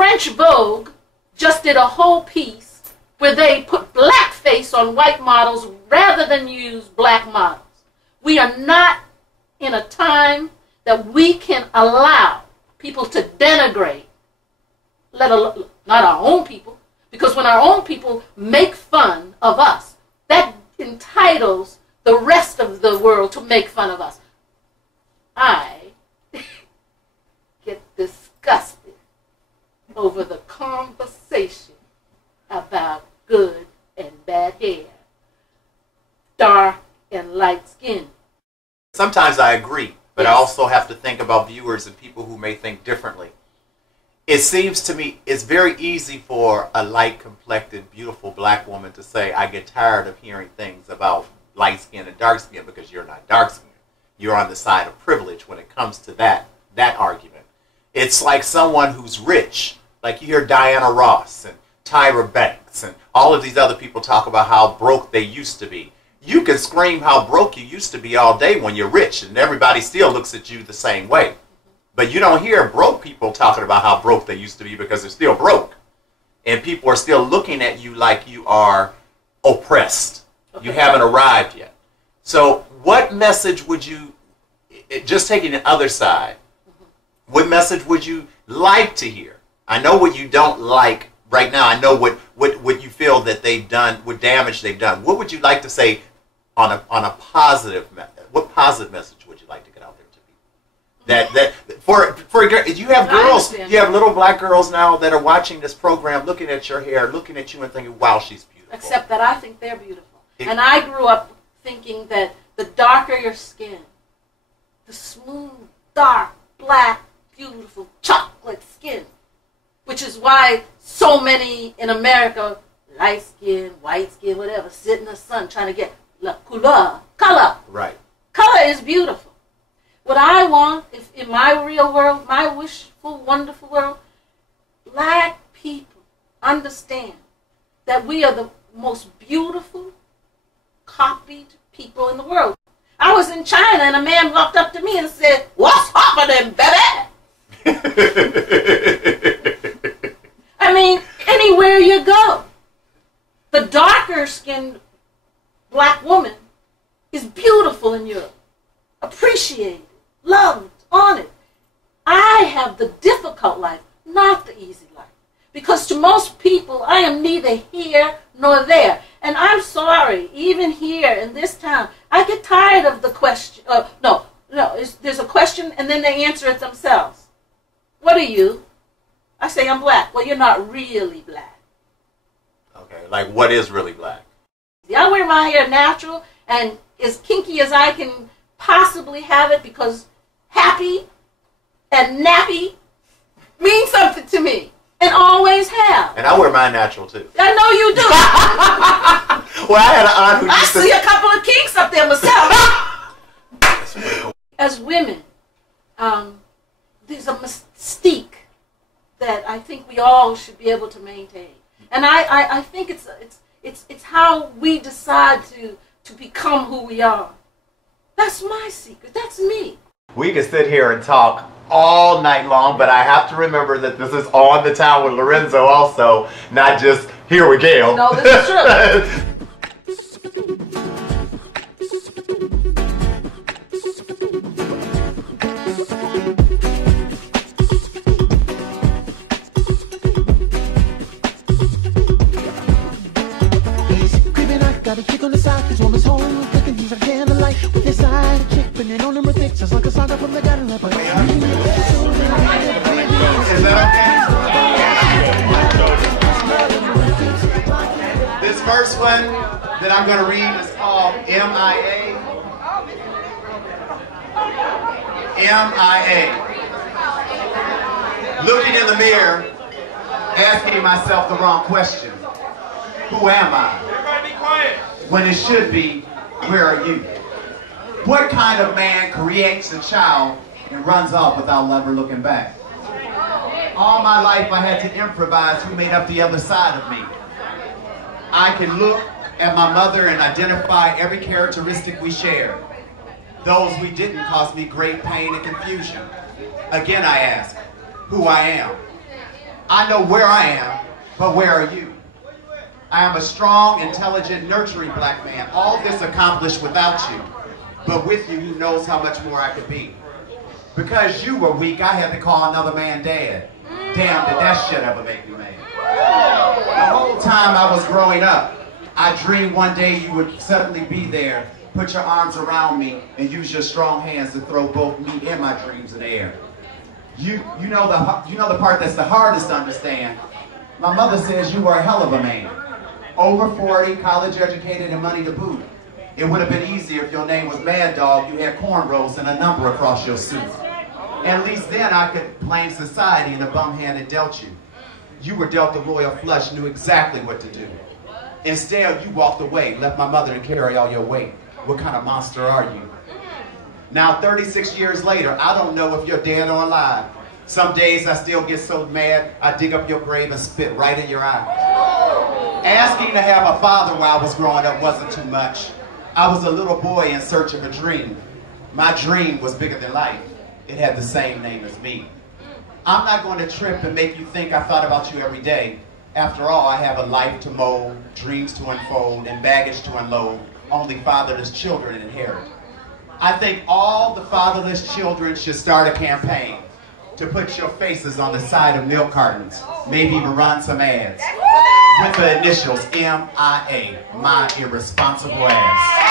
French Vogue just did a whole piece where they put blackface on white models rather than use black models. We are not in a time that we can allow people to denigrate, let alone not our own people, because when our own people make fun of us, that entitles the rest of the world to make fun of us. I get disgusted over the conversation about good and bad hair, dark and light skin. Sometimes I agree, but I also have to think about viewers and people who may think differently. It seems to me it's very easy for a light-complected, beautiful black woman to say, I get tired of hearing things about light skin and dark skin, because you're not dark skinned. You're on the side of privilege when it comes to that argument. It's like someone who's rich, like you hear Diana Ross and Tyra Banks and all of these other people talk about how broke they used to be. You can scream how broke you used to be all day when you're rich, and everybody still looks at you the same way. But you don't hear broke people talking about how broke they used to be, because they're still broke. And people are still looking at you like you are oppressed. Okay. You haven't arrived yet. So what message would you, just taking the other side, what message would you like to hear? I know what you don't like right now. I know what you feel that they've done, what damage they've done. What would you like to say on a positive message? What positive message would you like to get out there to people? You have girls, you have little black girls now that are watching this program, looking at your hair, looking at you and thinking, wow, she's beautiful. Except that I think they're beautiful. And I grew up thinking that the darker your skin, the smooth, dark, black, beautiful, chocolate skin, which is why so many in America, light skin, white skin, whatever, sit in the sun trying to get la couleur, color. Right. Color is beautiful. What I want, if in my real world, my wishful, wonderful world, black people understand that we are the most beautiful, copied people in the world. I was in China and a man walked up to me and said, "What's happening, baby?" I mean, anywhere you go, the darker skinned black woman is beautiful in Europe, appreciated, loved, honored. I have the difficult life, not the easy life. Because to most people, I am neither here nor there. And I'm sorry, even here in this town, I get tired of the question. There's a question and then they answer it themselves. What are you? I say I'm black. Well, you're not really black. Okay, like what is really black? I wear my hair natural and as kinky as I can possibly have it, because happy and nappy means something to me. And always have. And I wear mine natural too. I know you do. Well, I had an aunt who used I see a couple of kinks up there myself. As women, there's a mystique that I think we all should be able to maintain. And I think it's how we decide to become who we are. That's my secret. That's me. We could sit here and talk all night long, but I have to remember that this is On the Town with Lorenzo also, not just Here with Gail. No, this is true. Got a chick on the side, this woman's home, cooking these like candlelight with this side chick, and on them with it, just like a song from the garden. Is that okay? This first one that I'm going to read is called MIA. MIA. Looking in the mirror, asking myself the wrong question. Who am I? When it should be, where are you? What kind of man creates a child and runs off without ever looking back? All my life I had to improvise who made up the other side of me. I can look at my mother and identify every characteristic we shared. Those we didn't cause me great pain and confusion. Again I ask, who I am. I know where I am, but where are you? I am a strong, intelligent, nurturing black man. All this accomplished without you. But with you, who knows how much more I could be. Because you were weak, I had to call another man dad. Damn, did that shit ever make me mad. The whole time I was growing up, I dreamed one day you would suddenly be there, put your arms around me, and use your strong hands to throw both me and my dreams in the air. You know the part that's the hardest to understand. My mother says you were a hell of a man. Over 40, college educated, and money to boot. It would have been easier if your name was Mad Dog, you had cornrows and a number across your suit. At least then I could blame society and the bum hand that dealt you. You were dealt the royal flush, knew exactly what to do. Instead, you walked away, left my mother to carry all your weight. What kind of monster are you? Now, 36 years later, I don't know if you're dead or alive. Some days I still get so mad, I dig up your grave and spit right in your eye. Asking to have a father while I was growing up wasn't too much. I was a little boy in search of a dream. My dream was bigger than life. It had the same name as me. I'm not going to trip and make you think I thought about you every day. After all, I have a life to mold, dreams to unfold, and baggage to unload. Only fatherless children inherit. I think all the fatherless children should start a campaign to put your faces on the side of milk cartons, maybe even run some ads with the initials MIA, my irresponsible ass.